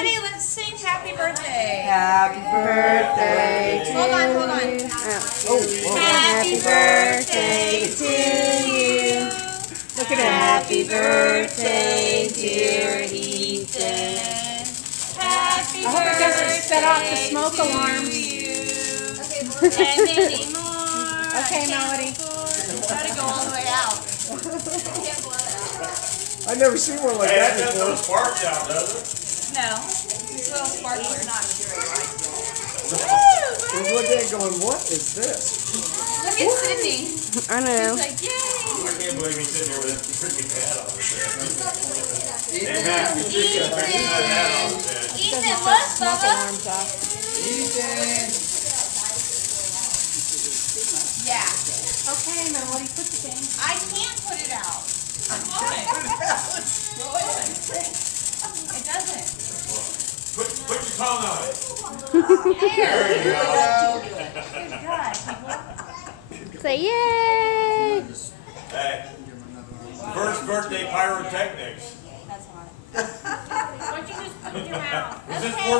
Everybody, let's sing happy birthday. Happy birthday to you. Hold on. Happy birthday to you. Look at him. Happy birthday, dear Ethan. Happy I hope it doesn't set off the smoke birthday alarms. to you. And many more. Okay, Melody. Gotta go all the way out. I've never seen one like that Hey, before. those sparks out, does it? No. It's a little sparkler. He's looking at it going, what is this? Look at Sydney. I know. She's like, yay. I can't believe he's sitting there with that freaking hat on his head. Hey, Ethan. Matt, you that hat on his head. Ethan, look, Smoke Bubba. alarms off. Yeah. Okay, Melody, put the thing. I can't put it out. Why? It doesn't. Put your tongue on it. There. There you go. Good God, people. Say yay! Hey, first birthday pyrotechnics. That's hot. Why'd you just put it in your mouth? Is this Okay. for